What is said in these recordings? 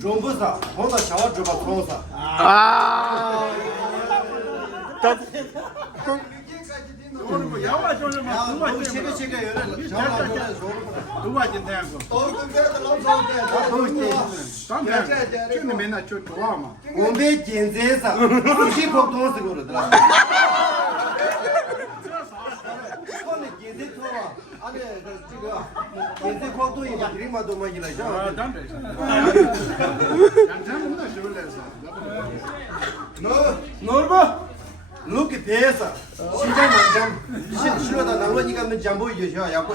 종부사, 혼자 샤워 줘봐 통사. 아. 오늘 뭐 야와 좀 야, 누가 너무 지금 시가 열을 샤워 줘야 누가 진대고 담배 지금 맨날 저 좋아마 공배 genze사. 수시 폭통스 그러더라. 손에 genze 토와. 안에 지금 genze 폭통이 드림마도 먹이라 죠. 아 담배 양장은 저래서 놀바. 루키 배사. 신장 만장. 실로다 나로니까 면 잠보 이겨셔. 약고.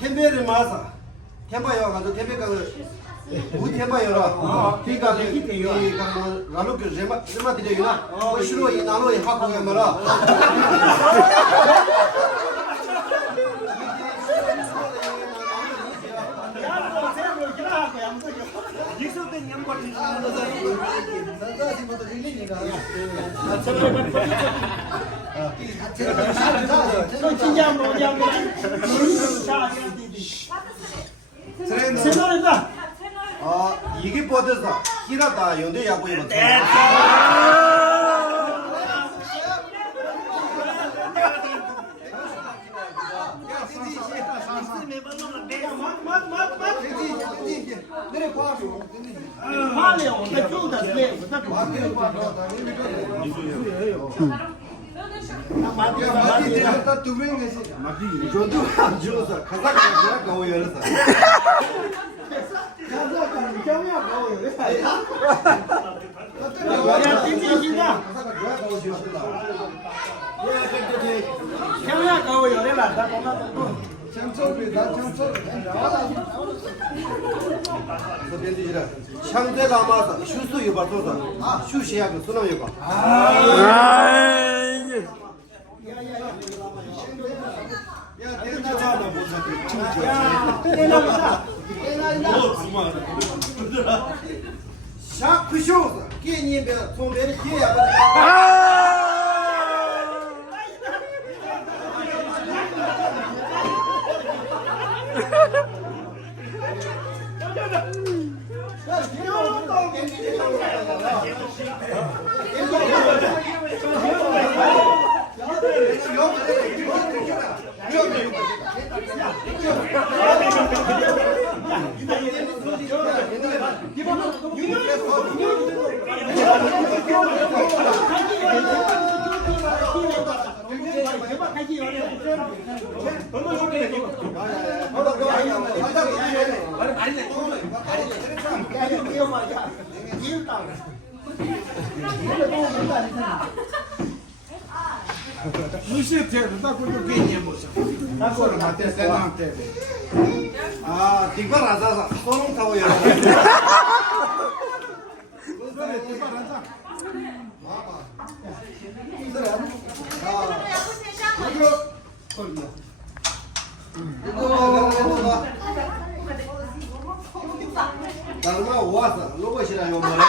템베를 마사. 템바여 가지고 템베가 우 템바여라. 비가 이 가로 그 제마 되려나. 실로 이 나로에 하고야 말아. 아 이게 뻗어서 히라다 연대 야구 이거. 상대 남아서 슈스 유바토다 슈시하고 수능 유바 샤크쇼 게임에 손배를 기야 아, 딩바라자사 소롱 타고 열어. 나르마 와서 로봇이라 요 뭐래.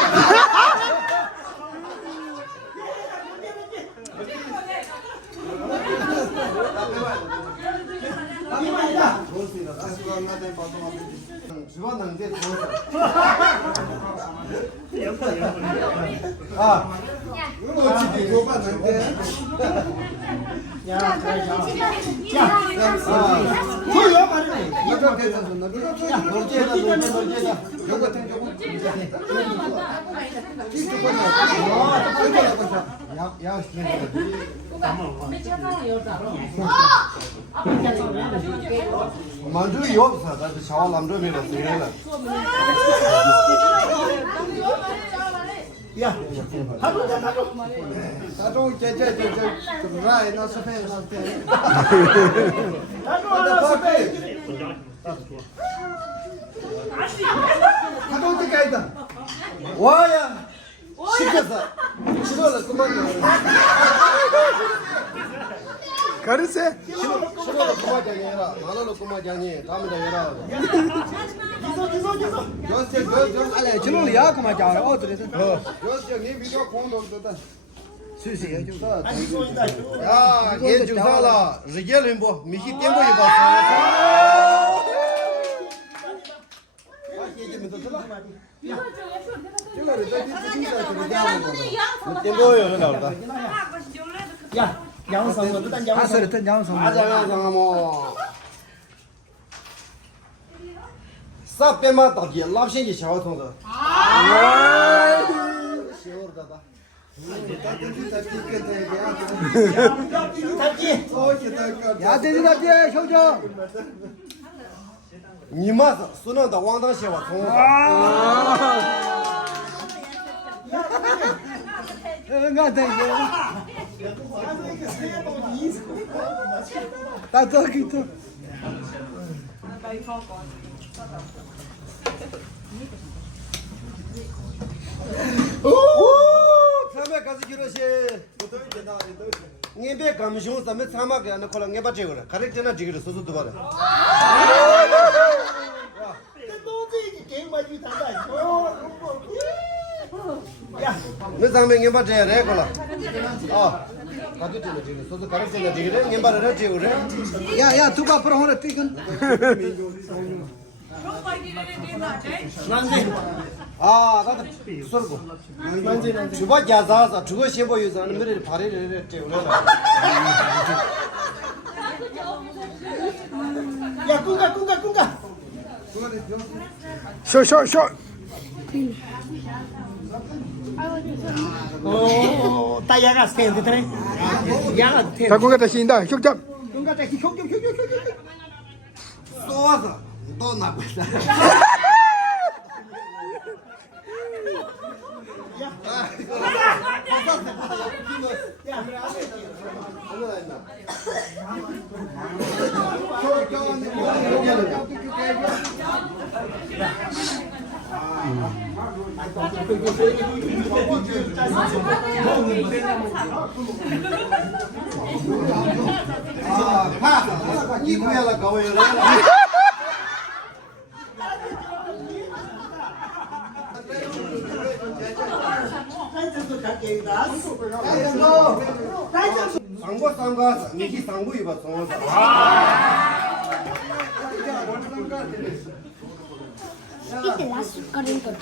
아, 만두 없어. 나도 샤워 남자미라 쓰려라. 야, 가족 제제 라이 나 스페인 스페인. 가족 때까지다. 와야 시켰어. 싫어라 그만. 가르세. 신호로 그만하냐 나눠로 그만하냐 다음에 해라 저 알레 진로야 그만 자 어디래 저 니 비디오 공도다 수시야 좀 야, 얘 주사라 리겔은 뭐 미히 템포 이봐 템포요 나온다 야 양성 일단 양성 양성 맞아 뭐 사페마 답이 랍신이 샤워 통도 시오르다다 야 대리답게 형정 니마서 수능다 왕당시와 통도 응가 돼 따뜻 기토 참에까지 기르시 녜베 감시용 삼에 참아게 하는 콜라 녜바 제거라 가르치나 지기를 소소도 봐라 내 삼에 녜바 제래 콜라 가르치나 지기를 소소 가르치나 지기를 녜바를 제거래 야야 두가 앞으로 하나 뛰건 나도 쏠고 주바 야자자 주거 시보 유자는 메리 바리를 제거래 야 꿍가 쇼쇼쇼. 오 따야가 스탠드 트레 야가 테 자꾸가 다시 인다. 혁잡. 꿍가 테 형정 쏘아서 또 나고 있다 이 구야라 가워요 상과 니기 상부 이봐 송어사 이게 라스카린 거.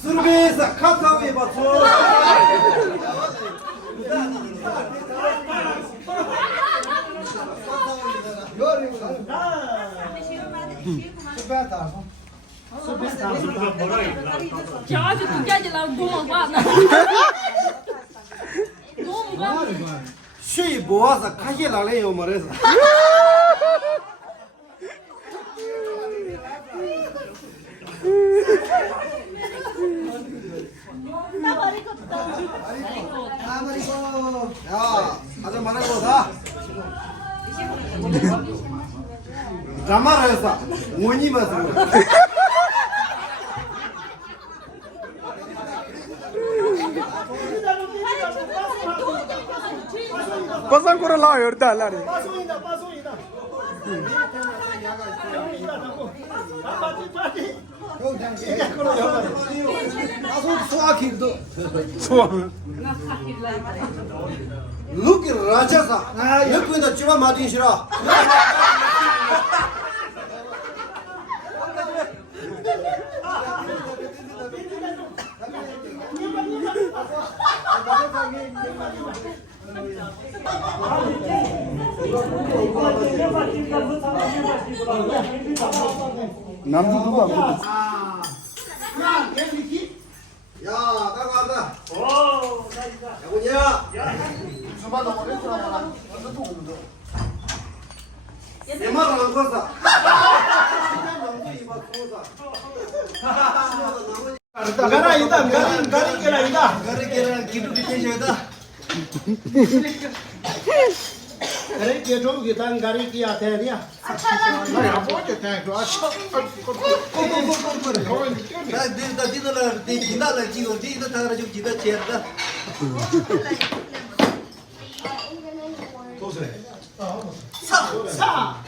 수르베사 카카오에 봐서 저기 국가지랑 너무 많아. 너무 많아. 쉬이 모아서 카히라래요 말해서 야, 아주 많은 거다. 자말해서 원이 맞아. 버상코라 라 열다 라리. 소원. 루키 라자사. 여기다 집어 맞은 싫어. 남도 누가 안 보고. 야, 나가다. 오, 야구냐. 주마다 머리끄라마라. 내 말은 안 컸어. 가라 이다 가리 깨라 이다 가리 깨라 기도 기대셔다. 가리 깨줘 기타 가리 끼야 대야 아니 아버지 대고 아 나 디도라 디다라 지고 디도 타라 좀 기다 체다. 사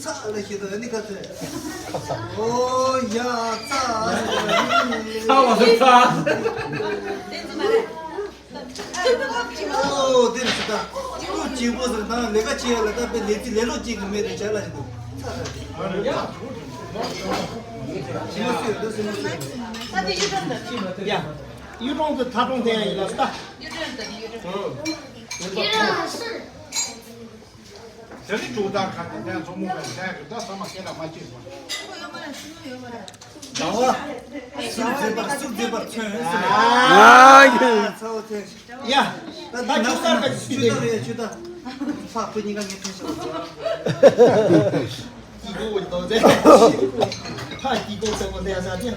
차를 기도 아니 같아. 오야 차. 오 됐다. 또 집어서 나 내가 지어라. 나 내로 지금 매를 잘라지고. 야 유종도 타종 대야 일었다 저기 조다 같은 데 소문을 대고 다 sama 깨다 맞지 뭐 나와. 쑥 대박 아, 이게. 사오테. 야나 주사를 주대 주다. 파프니가 괜찮아. 이거 너제 파 이거 저거 내가 사냐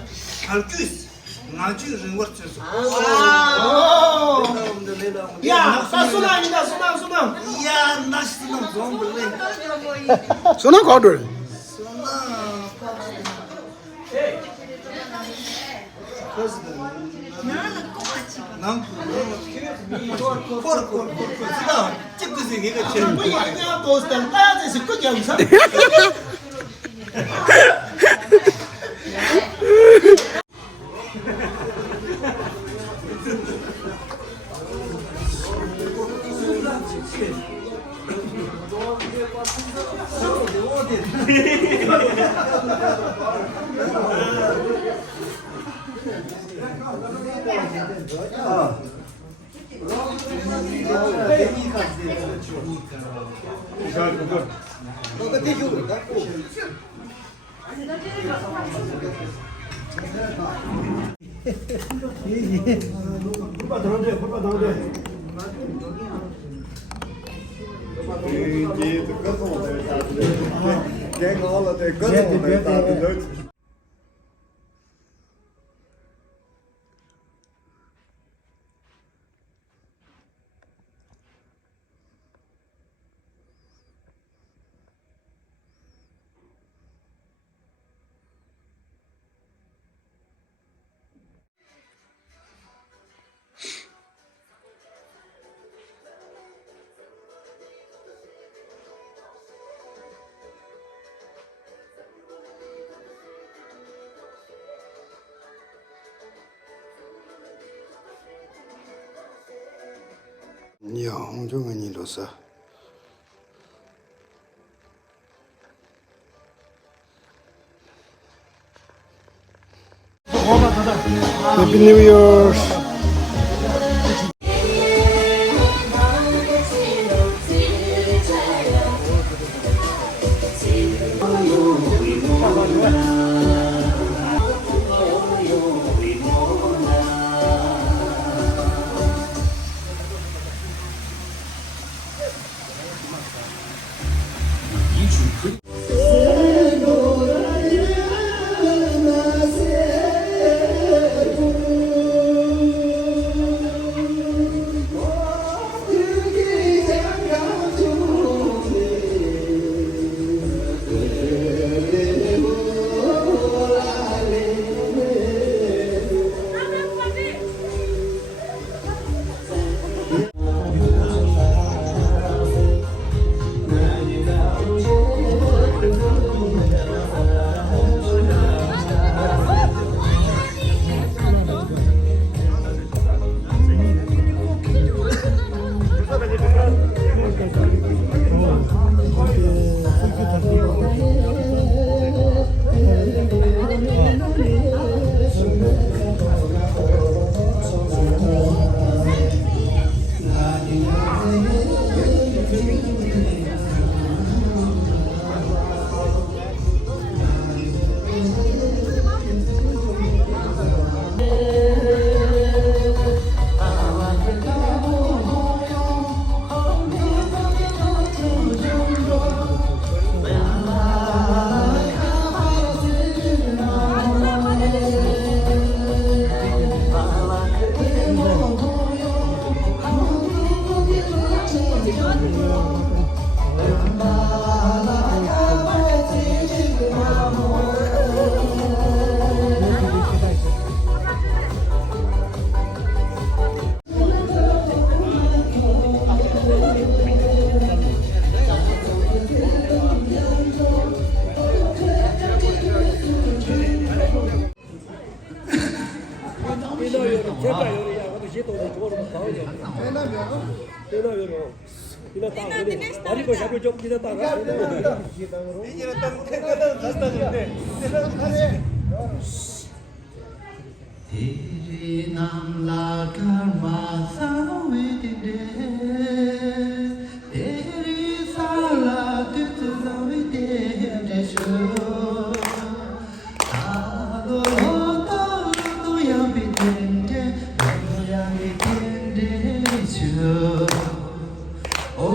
알규스. 나주 링워츠스. 야 사수나 아니다 수나 야 나스는 좀블레. 소나 거들. 뭐야 그냥 도스탄 따지시 그 영상 야, 홍정은이로서. Happy New Year. kita tahu ini. Hari kau siapa job kita tahu. Ini datang kita rasta jumpe. तेरे नाम लाकर वासा हुए दे तेरी साला तुझ हुए दे शो आलो तो या बितेंदे तो या बितेंदे शो ओ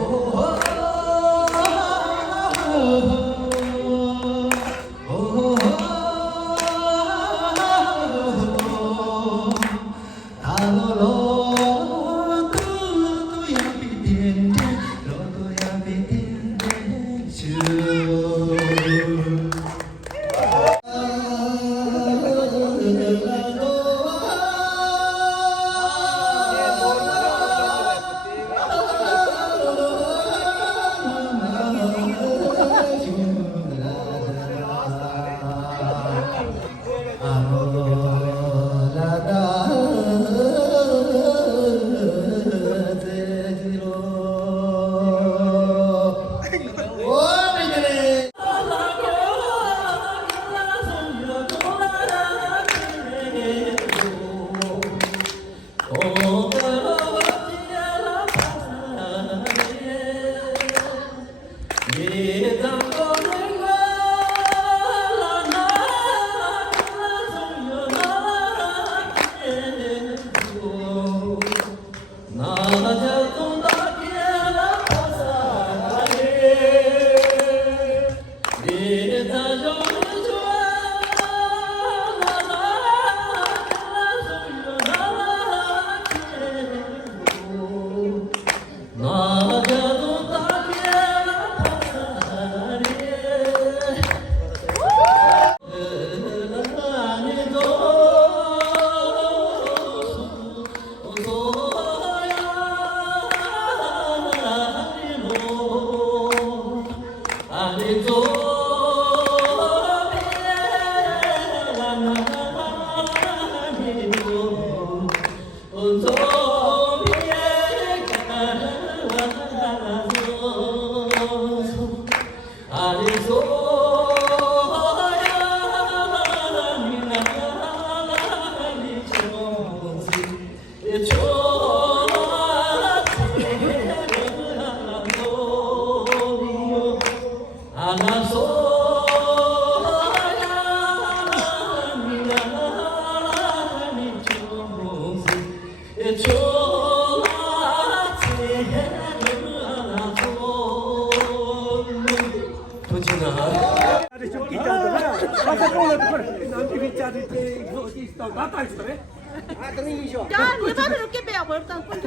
Ya, ni baru lu ke bea bertang pun.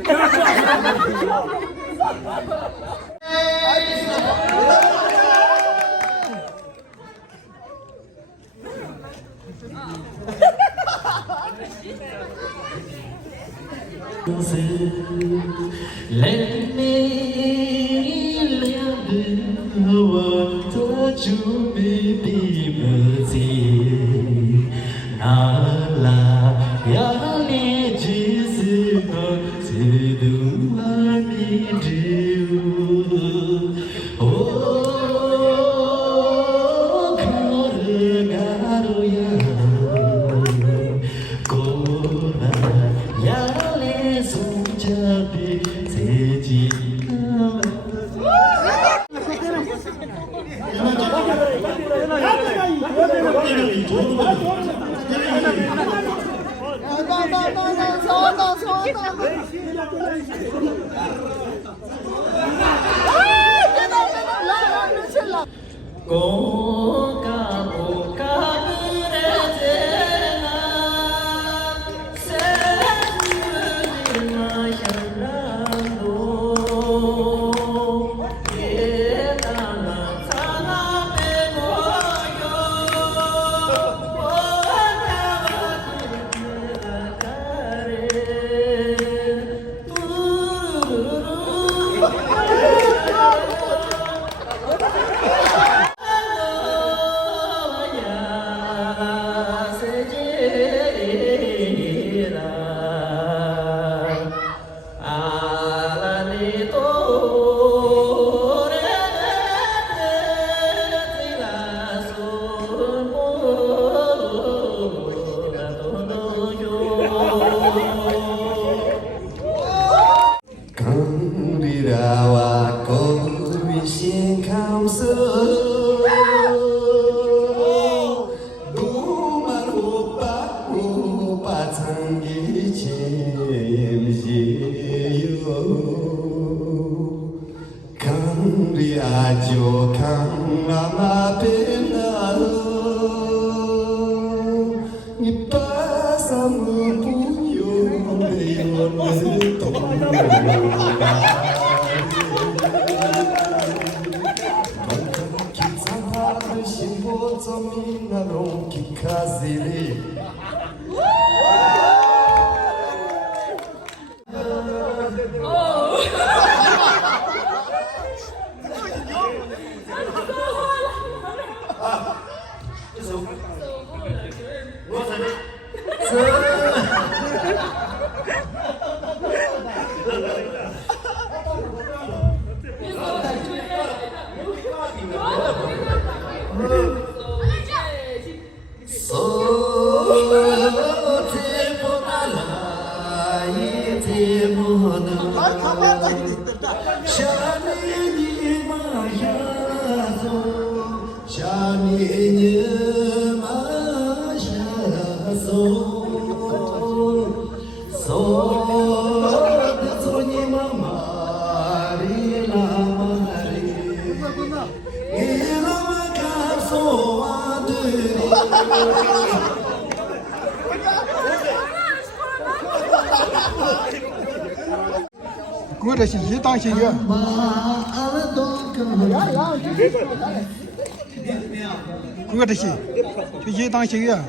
Let me live what you be Nala ya ne jisu sidu mani diu oh garo ya kona ya le sunjabi seji 그거 대신 예당식이야. 그거 대신 예당식이야.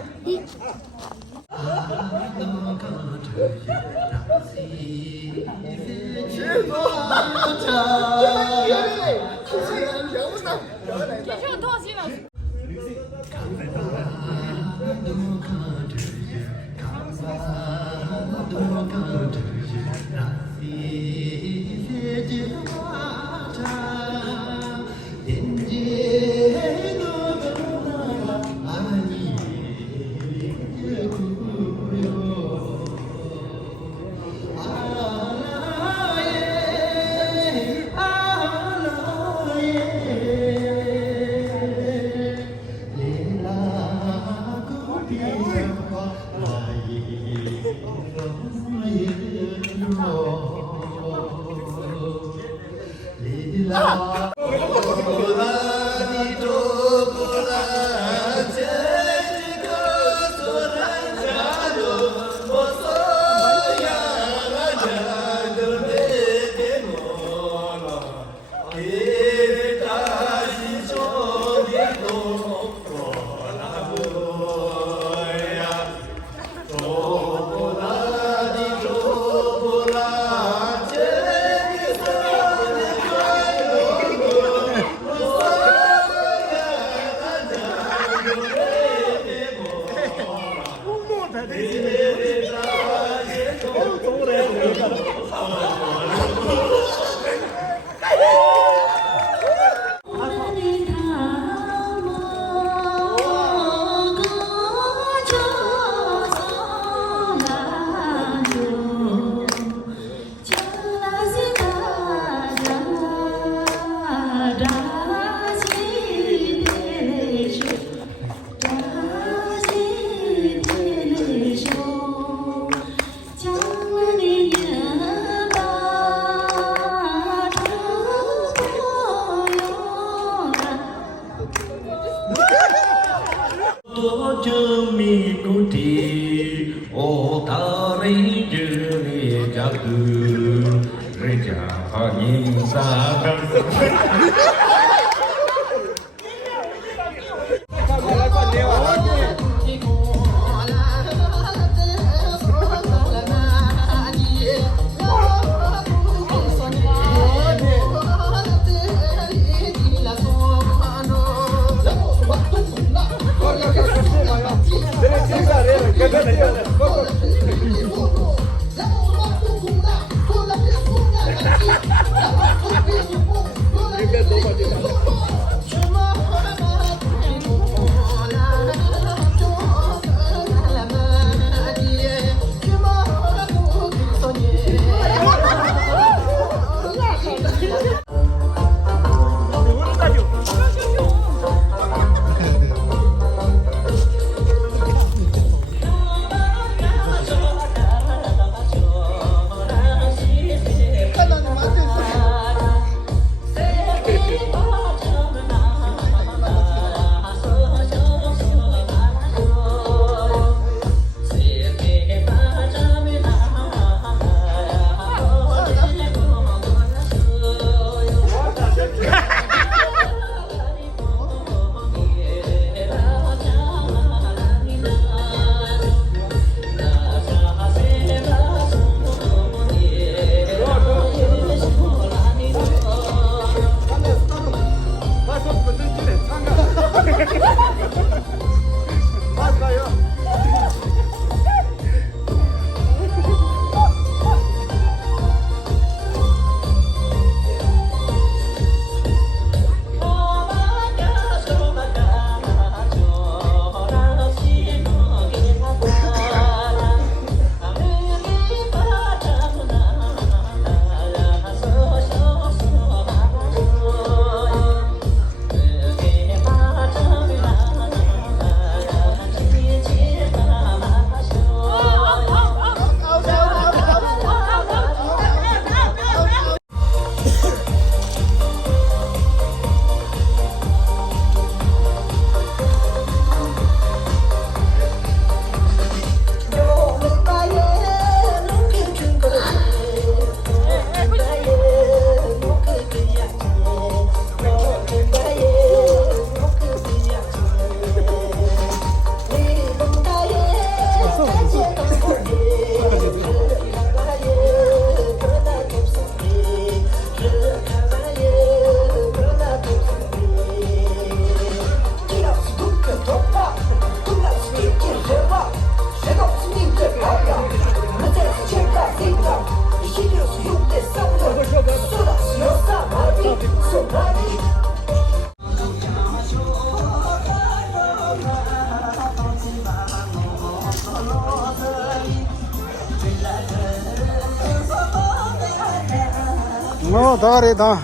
다래 다.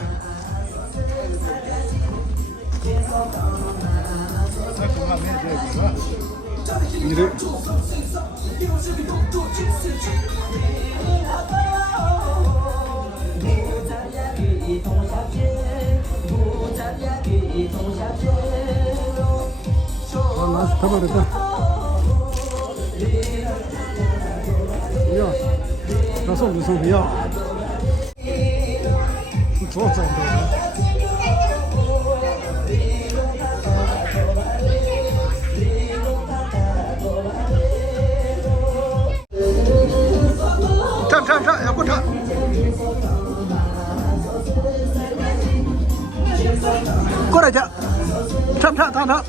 이래. 나스 타버렸다. 야, 가서 무슨 야? 좋았어. 참, 야, 타. 꺼내자. 참, 타.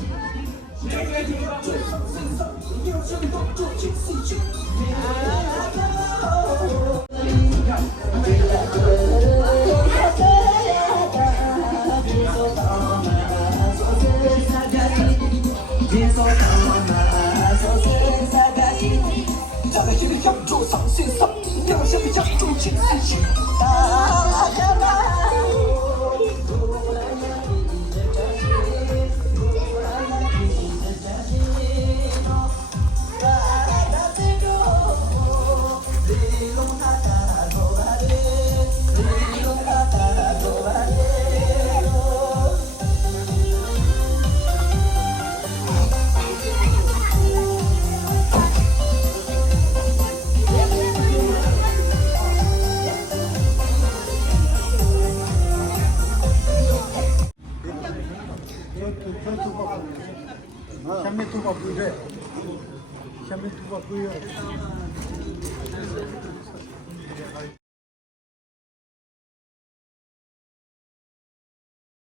샴메 투바 부제. 샴메 투바 부여.